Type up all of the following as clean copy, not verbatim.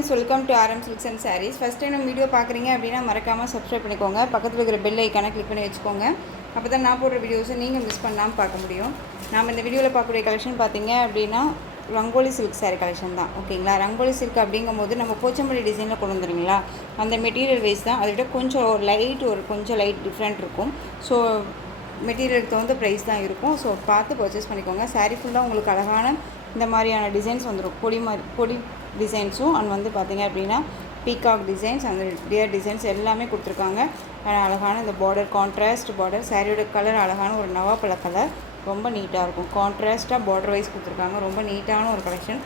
Friends, welcome to RM Silks and Sarees. First time நம்ம video பார்க்குறீங்க அப்படின்னா மறக்காமல் சப்ஸ்கிரைப் பண்ணிக்கோங்க. பக்கத்தில் இருக்கிற பெல் ஐக்கானை கிளிக் பண்ணி வச்சுக்கோங்க. அப்போ தான் நான் போடுற வீடியோஸை நீங்கள் மிஸ் பண்ணாமல் பார்க்க முடியும். நாம் இந்த வீடியோவில் பார்க்கக்கூடிய கலெக்ஷன் பார்த்தீங்க அப்படின்னா ரங்கோலி சில்க் சாரீ கலெக்ஷன் தான். ஓகேங்களா, ரங்கோலி சில்க் அப்படிங்கும்போது நம்ம போச்சம்பள்ளி டிசைனில் கொண்டு வந்துடுங்களா, அந்த மெட்டீரியல் வைஸ் தான். அதை விட கொஞ்சம் கொஞ்சம் லைட் டிஃப்ரெண்ட் இருக்கும். ஸோ மெட்டீரியலுக்கு தகுந்த ப்ரைஸ் தான் இருக்கும். ஸோ பார்த்து பர்ச்சேஸ் பண்ணிக்கோங்க. சாரீ ஃபுல்லாக உங்களுக்கு அழகான இந்த மாதிரியான டிசைன்ஸ் வந்துடும். பொடி டிசைன்ஸும் அண்ட் வந்து பார்த்திங்க அப்படின்னா பீகாக் டிசைன்ஸ், அந்த டியர் டிசைன்ஸ் எல்லாமே கொடுத்துருக்காங்க. அழகான இந்த பார்டர், கான்ட்ராஸ்ட் பார்டர். சாரியோட கலர் அழகான ஒரு நவாப்பழ கலர், ரொம்ப நீட்டாக இருக்கும். கான்ட்ராஸ்ட்டாக பார்டர் வைஸ் கொடுத்துருக்காங்க. ரொம்ப நீட்டான ஒரு கலெக்ஷன்.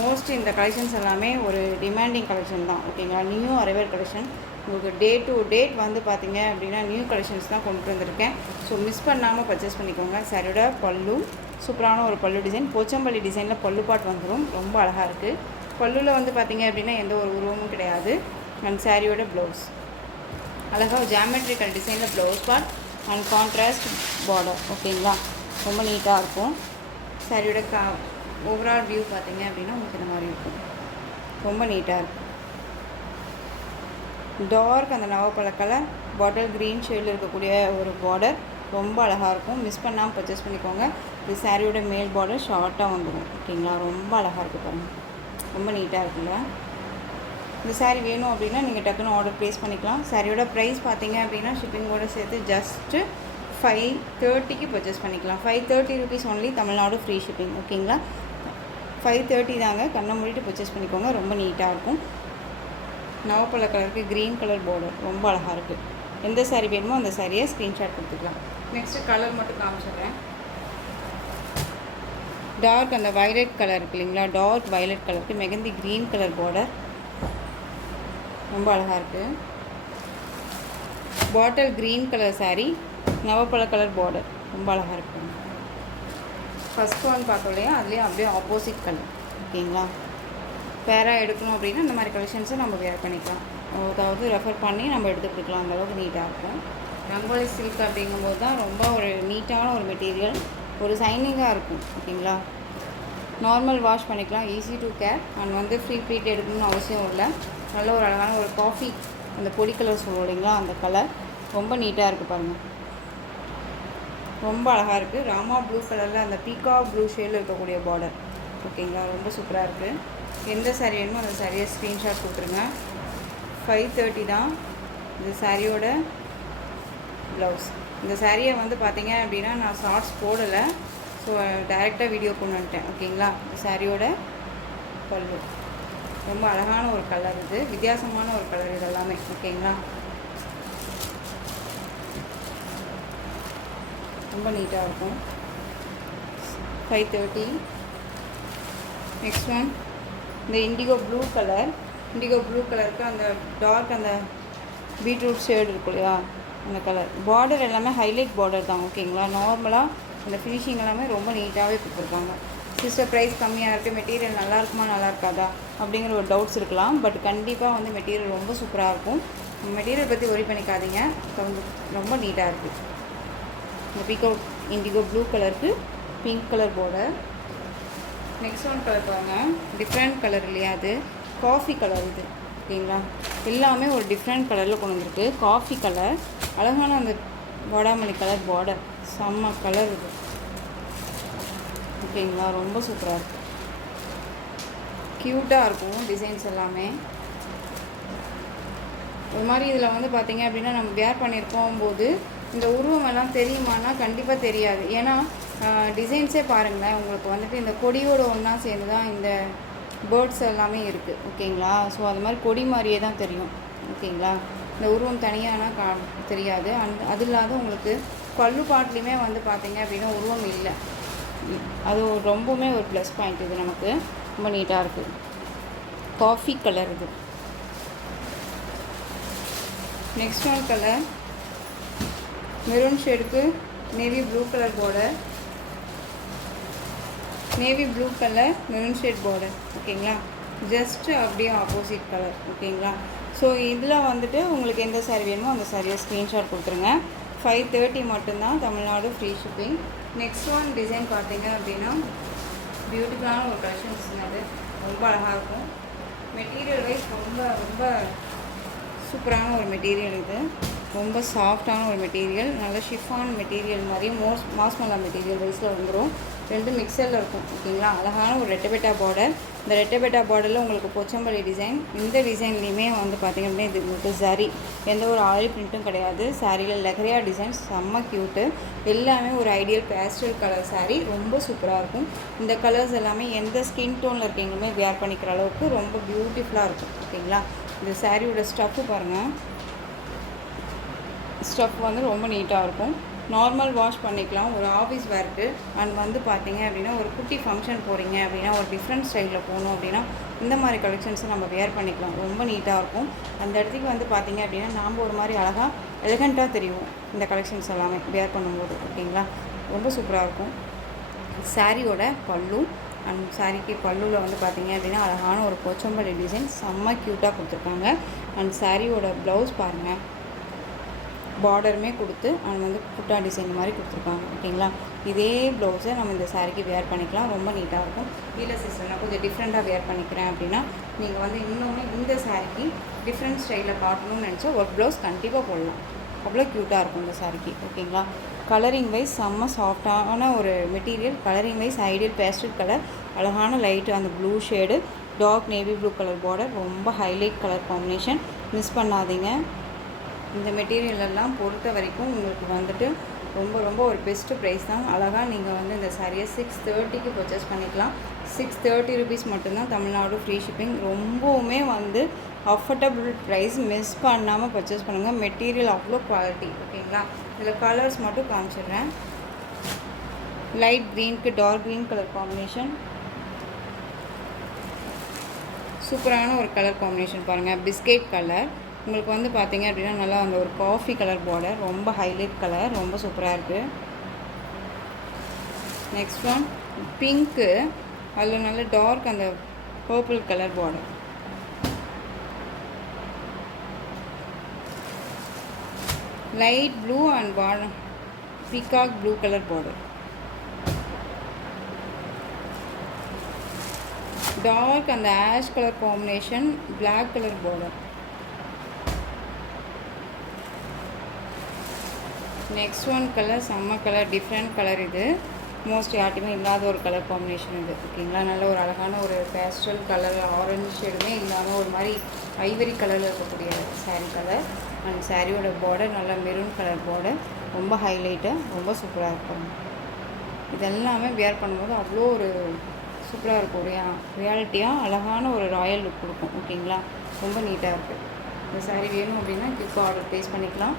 மோஸ்ட் இந்த கலெக்ஷன்ஸ் எல்லாமே ஒரு டிமாண்டிங் கலெக்ஷன் தான். ஓகேங்களா, நியூ அரைவல் கலெக்ஷன். உங்களுக்கு டே டு டேட் வந்து பார்த்திங்க அப்படின்னா நியூ கலெக்ஷன்ஸ் தான் கொண்டு வந்திருக்கேன். ஸோ மிஸ் பண்ணாமல் பர்ச்சேஸ் பண்ணிக்கோங்க. சாரியோட பல்லு சூப்பரான ஒரு பல்லு டிசைன், போச்சம்பள்ளி டிசைனில் பல்லு பாட் வந்துடும். ரொம்ப அழகாக இருக்குது. பல்லுவில் வந்து பார்த்திங்க அப்படின்னா எந்த ஒரு உருவமும் கிடையாது. அண்ட் சாரியோட ப்ளவுஸ் அழகாக ஜாமெட்ரிக்கல் டிசைனில் blouse part and contrast border. ஓகேங்களா, ரொம்ப நீட்டாக இருக்கும். சாரியோட ஓவரால் வியூ பார்த்திங்க அப்படின்னா உங்களுக்கு இந்த மாதிரி இருக்கும். ரொம்ப நீட்டாக இருக்கும். டார்க் அந்த நவப்பழ கலர், பாட்டில் க்ரீன் ஷேடில் இருக்கக்கூடிய ஒரு பார்டர், ரொம்ப அழகாக இருக்கும். மிஸ் பண்ணாமல் பர்ச்சேஸ் பண்ணிக்கோங்க. இது சாரியோட மேல் பார்டர் ஷார்ட்டாக வந்துடும். ஓகேங்களா, ரொம்ப அழகாக இருக்குது பாருங்கள். ரொம்ப நீட்டாக இருக்குல்ல. இந்த சாரீ வேணும் அப்படின்னா நீங்கள் டக்குன்னு ஆர்டர் ப்ளேஸ் பண்ணிக்கலாம். சாரியோட ப்ரைஸ் பார்த்தீங்க அப்படின்னா ஷிப்பிங்கோடு சேர்த்து ஜஸ்ட்டு 530க்கு பர்ச்சேஸ் பண்ணிக்கலாம். 530 rupees only, Tamil Nadu free shipping. ஓகேங்களா, 530 தாங்க. கண்ணை மூடிட்டு பர்ச்சேஸ் பண்ணிக்கோங்க. ரொம்ப நீட்டாக இருக்கும். நவப்பழ கலருக்கு க்ரீன் கலர் பார்டர், ரொம்ப அழகாக இருக்குது. எந்த சாரீ வேணுமோ அந்த சாரியை ஸ்க்ரீன்ஷாட் கொடுத்துக்கலாம். நெக்ஸ்ட்டு கலர் மட்டும் காமிச்சிடுறேன். டார்க் அந்த வயலட் கலர் இருக்கு இல்லைங்களா, டார்க் வயலட் கலருக்கு மெகந்தி க்ரீன் கலர் பார்டர், ரொம்ப அழகாக இருக்குது. பாட்டில் க்ரீன் கலர் சாரீ, நவப்பழ கலர் பார்டர், ரொம்ப அழகாக இருக்குது. ஃபஸ்ட் ஒன் பார்க்க இல்லையா, அதுலேயும் அப்படியே ஆப்போசிட் கலர். ஓகேங்களா, பேராக எடுக்கணும் அப்படின்னா இந்த மாதிரி கலெக்ஷன்ஸை நம்ம வேர் பண்ணிக்கலாம். அதாவது ரெஃபர் பண்ணி நம்ம எடுத்துக்கலாம். அந்தளவுக்கு நீட்டாக இருக்கும். ரங்கோலி சில்க் அப்படிங்கும்போது தான் ரொம்ப ஒரு நீட்டான ஒரு மெட்டீரியல், ஒரு சைனிங்காக இருக்கும். ஓகேங்களா, நார்மல் வாஷ் பண்ணிக்கலாம், ஈஸி டு கேர். அண்ட் வந்து ஃப்ரீ ப்ளீட் எடுக்கணும்னு அவசியம் இல்லை. நல்ல ஒரு அழகான ஒரு காஃபி அந்த பொடி கலர் சொல்லுவோம் இல்லைங்களா, அந்த கலர் ரொம்ப நீட்டாக இருக்குது பாருங்கள். ரொம்ப அழகாக இருக்குது. ராமா ப்ளூ கலரில் அந்த பீகாக் ப்ளூ ஷேடில் இருக்கக்கூடிய பார்டர். ஓகேங்களா, ரொம்ப சூப்பராக இருக்குது. எந்த சாரீ வேணுமோ அந்த சாரியை ஸ்க்ரீன்ஷாட் கொடுத்துருங்க. 530 தான் இந்த சாரியோட ப்ளவுஸ். இந்த சாரியை வந்து பார்த்திங்க அப்படின்னா நான் ஷார்ட்ஸ் போடலை. ஸோ டைரெக்டாக வீடியோ கொண்டு வந்துட்டேன். ஓகேங்களா, இந்த சாரியோட பல்லு ரொம்ப அழகான ஒரு கலர், இது வித்தியாசமான ஒரு கலர் இது எல்லாமே. ஓகேங்களா, ரொம்ப நீட்டாக இருக்கும். 530. நெக்ஸ்ட் ஒன் இந்த indigo blue colour. Indigo blue கலருக்கு அந்த டார்க் அந்த பீட்ரூட் ஷேடு இருக்கும் இல்லையா, அந்த கலர். பார்டர் எல்லாமே ஹைலைட் பார்டர் தான். ஓகேங்களா, நார்மலாக அந்த ஃபினிஷிங் எல்லாமே ரொம்ப நீட்டாகவே கொடுத்துருக்காங்க. சிஸ்டர் ப்ரைஸ் கம்மியாக இருக்குது, மெட்டீரியல் நல்லா இருக்குமா நல்லா இருக்காதா அப்படிங்கிற ஒரு டவுட்ஸ் இருக்கலாம். பட் கண்டிப்பாக வந்து மெட்டீரியல் ரொம்ப சூப்பராக இருக்கும். மெட்டீரியல் பற்றி ஒரி பண்ணிக்காதீங்க, ரொம்ப நீட்டாக இருக்குது. இந்த பீகாக் இண்டிகோ ப்ளூ கலருக்கு pink colour border. Next one colour பாருங்கள், டிஃப்ரெண்ட் கலர் இல்லையா, அது காஃபி கலர் இது. ஓகேங்களா, எல்லாமே ஒரு டிஃப்ரெண்ட் கலரில் கொண்டு வந்துருக்கு. காஃபி கலர், அழகான அந்த வாடாமல்லி கலர் பார்டர், செம்ம கலர் இது. ஓகேங்களா, ரொம்ப சூப்பராக இருக்குது. க்யூட்டாக இருக்கும் டிசைன்ஸ் எல்லாமே. ஒரு மாதிரி இதில் வந்து பார்த்திங்க அப்படின்னா நம்ம வேர் பண்ணியிருக்கோம் போது இந்த உருவம் எல்லாம் தெரியுமானா கண்டிப்பாக தெரியாது. ஏன்னா டிசைன்ஸே பாருங்களேன், உங்களுக்கு வந்துட்டு இந்த கொடியோட ஒன்றா சேர்ந்து தான் இந்த பேர்ட்ஸ் எல்லாமே இருக்குது. ஓகேங்களா, ஸோ அது மாதிரி கொடி மாதிரியே தான் தெரியும். ஓகேங்களா, இந்த உருவம் தனியானா தெரியாது. அது இல்லாத உங்களுக்கு பல்லு பாட்லேயுமே வந்து பார்த்திங்க அப்படின்னா உருவம் இல்லை. அது ரொம்பவுமே ஒரு ப்ளஸ் பாயிண்ட். இது நமக்கு ரொம்ப நீட்டாக இருக்குது. காஃபி கலர் இது. நெக்ஸ்ட் ஒன் கலர் மெரூன் ஷேடுக்கு navy blue colour border, navy blue colour maroon shade border. ஓகேங்களா, ஜஸ்ட்டு அப்படியே ஆப்போசிட் கலர். ஓகேங்களா, ஸோ இதில் வந்துட்டு உங்களுக்கு எந்த சாரீ வேணுமோ அந்த சாரியை ஸ்க்ரீன்ஷாட் கொடுத்துருங்க. 530 மட்டும்தான், Tamil Nadu free shipping. Next one design பார்த்தீங்க அப்படின்னா பியூட்டிஃபுல்லான ஒரு கலெக்ஷன்ஸ். அது ரொம்ப அழகாக இருக்கும். மெட்டீரியல் வைஸ் ரொம்ப ரொம்ப சூப்பரான ஒரு மெட்டீரியல் இது. ரொம்ப சாஃப்டான ஒரு மெட்டீரியல், நல்ல ஷிஃபான் மெட்டீரியல் மாதிரி மாஸ்மலா மெட்டீரியல் வைஸில் வந்துடும். ரெண்டு மிக்சரில் இருக்கும் ஓகேங்களா. அழகான ஒரு ரெட்டபெட்டா பார்டர். இந்த ரெட்டபெட்டா பார்டரில் உங்களுக்கு போச்சம்பள்ளி டிசைன். இந்த டிசைன்லேயுமே வந்து பார்த்திங்க அப்படின்னா இது உங்களுக்கு சரி, எந்த ஒரு ஆயில் பிரிண்ட்டும் கிடையாது. சாரியில் லெஹரியா டிசைன்ஸ் செம்ம க்யூட்டு. எல்லாமே ஒரு ஐடியல் பேஸ்டல் கலர் சாரீ, ரொம்ப சூப்பராக இருக்கும். இந்த கலர்ஸ் எல்லாமே எந்த ஸ்கின் டோனில் இருக்கீங்களுமே வேர் பண்ணிக்கிற அளவுக்கு ரொம்ப பியூட்டிஃபுல்லாக இருக்கும் ஓகேங்களா. இந்த சாரியோட ஸ்டஃப்பு பாருங்கள், ஸ்டஃப் வந்து ரொம்ப நீட்டாக இருக்கும். நார்மல் வாஷ் பண்ணிக்கலாம் ஒரு ஆஃபீஸ் வேர்க்கு. அண்ட் வந்து பார்த்தீங்க அப்படின்னா ஒரு குட்டி ஃபங்க்ஷன் போகிறீங்க அப்படின்னா, ஒரு டிஃப்ரெண்ட் ஸ்டைலில் போகணும் அப்படின்னா இந்த மாதிரி கலெக்ஷன்ஸை நம்ம வேர் பண்ணிக்கலாம், ரொம்ப நீட்டாக இருக்கும். அந்த இடத்துக்கு வந்து பார்த்திங்க அப்படின்னா நாம் ஒரு மாதிரி அழகாக எலிகண்ட்டாக தெரியும் இந்த கலெக்ஷன்ஸ் எல்லாமே வேர் பண்ணும்போது ஓகேங்களா. ரொம்ப சூப்பராக இருக்கும். சாரியோட பல்லு அண்ட் சாரிக்கு பல்லுவில் வந்து பார்த்திங்க அப்படின்னா அழகான ஒரு போச்சம்பள்ளி டிசைன் செம்ம க்யூட்டாக கொடுத்துருக்காங்க. அண்ட் சாரியோட ப்ளவுஸ் பாருங்கள், பார்டருமே கொடுத்து அது வந்து புட்டா டிசைன் மாதிரி கொடுத்துருக்காங்க ஓகேங்களா. இதே ப்ளவுஸை நம்ம இந்த சாரிக்கு வேர் பண்ணிக்கலாம், ரொம்ப நீட்டாக இருக்கும். இல்லை சிஸ்டர் நான் கொஞ்சம் டிஃப்ரெண்ட்டாக வேர் பண்ணிக்கிறேன் அப்படின்னா நீங்கள் வந்து இன்னொன்று இந்த சாரிக்கு டிஃப்ரெண்ட் ஸ்டைலில் காட்டணும்னு நினச்சா ஒர்க் ப்ளவுஸ் கண்டிப்பாக போடலாம், அவ்வளோ க்யூட்டாக இருக்கும் இந்த சாரிக்கு ஓகேங்களா. கலரிங் வைஸ் செம்ம சாஃப்டான ஒரு material. Colouring wise ideal pastel colour, அழகான லைட்டு அந்த blue shade, dark navy blue colour border, ரொம்ப ஹைலைட் கலர் காம்பினேஷன். மிஸ் பண்ணாதீங்க. இந்த மெட்டீரியல் எல்லாம் பொறுத்த வரைக்கும் உங்களுக்கு வந்துட்டு ரொம்ப ரொம்ப ஒரு பெஸ்ட்டு ப்ரைஸ் தான். அழகாக நீங்கள் வந்து இந்த சாரியை 630க்கு பர்ச்சேஸ் பண்ணிக்கலாம். 630 ருபீஸ் மட்டும்தான், தமிழ்நாடு ஃப்ரீ ஷிப்பிங். ரொம்பவுமே வந்து அஃபோர்டபுள் ப்ரைஸ், மிஸ் பண்ணாமல் பர்ச்சேஸ் பண்ணுங்கள். மெட்டீரியல் அவ்வளோ குவாலிட்டி ஓகேங்களா. இதில் கலர்ஸ் மட்டும் காமிச்சிடுறேன். லைட் க்ரீனுக்கு டார்க் க்ரீன் கலர் காம்பினேஷன், சூப்பரான ஒரு கலர் காம்பினேஷன் பாருங்கள். பிஸ்கெட் கலர் உங்களுக்கு வந்து பார்த்திங்க அப்படின்னா நல்லா அந்த ஒரு காஃபி கலர் பார்டர், ரொம்ப ஹைலைட் கலர், ரொம்ப சூப்பராக இருக்குது. நெக்ஸ்ட் ஒன் பிங்க்கு, அதில் நல்ல டார்க் அந்த purple colour border. Light blue and border peacock blue colour border. Dark அந்த ash colour combination, black colour border. Next one colour செம்ம கலர், டிஃப்ரெண்ட் கலர். இது மோஸ்ட் யார்ட்டுமே இல்லாத ஒரு கலர் காம்பினேஷன் இது ஓகேங்களா. நல்ல ஒரு அழகான ஒரு பேஸ்டல் கலர், ஆரஞ்சு ஷேடுமே இல்லாமல் ஒரு மாதிரி ஐவரி கலரில் இருக்கக்கூடிய சாரீ கலர். அண்ட் சாரியோட பார்டர் நல்ல மெரூன் கலர் பார்டர், ரொம்ப ஹைலைட்டு, ரொம்ப சூப்பராக இருக்கும். இதெல்லாமே வேர் பண்ணும்போது அவ்வளோ ஒரு சூப்பராக இருக்கும், ரியாலிட்டியாக அழகான ஒரு ராயல் லுக் கொடுக்கும் ஓகேங்களா. ரொம்ப நீட்டாக இருக்குது. இந்த சாரீ வேணும் அப்படின்னா கிஃப்ட் ஆர்டர் ப்ளேஸ் பண்ணிக்கலாம்.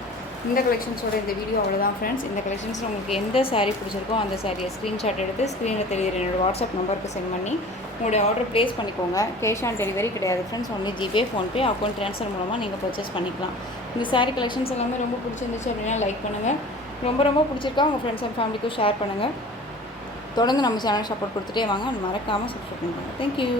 இந்த கலெக்ஷன்ஸோட இந்த வீடியோ அவ்வளோதான் ஃப்ரெண்ட்ஸ். இந்த கலெக்ஷன்ஸில் உங்களுக்கு எந்த சாரீ பிடிச்சிருக்கோ அந்த சாரியை ஸ்க்ரீன்ஷாட் எடுத்து ஸ்க்ரீனில் தெரியுற என்னோடய வாட்ஸ்அப் நம்பருக்கு சென்ட் பண்ணி உங்களுடைய ஆர்டர் ப்ளேஸ் பண்ணிக்கோங்க. கேஷ் ஆன் டெலிவரி கிடையாது friends, only GPay, PhonePe, account transfer மூலமாக நீங்கள் பர்ச்சேஸ் பண்ணிக்கலாம். இந்த சாரீ கலெக்ஷன்ஸ் எல்லாமே ரொம்ப பிடிச்சிருந்துச்சு அப்படின்னா லைக் பண்ணுங்கள். ரொம்ப ரொம்ப பிடிச்சிருக்கா உங்கள் ஃப்ரெண்ட்ஸ் அண்ட் ஃபேமிலிக்கும் ஷேர் பண்ணுங்கள். தொடர்ந்து நம்ம சேனல் சப்போர்ட் கொடுத்துட்டே வாங்க. மறக்காமல் சப்ஸ்கிரைப் பண்ணுங்கள். தேங்க்யூ.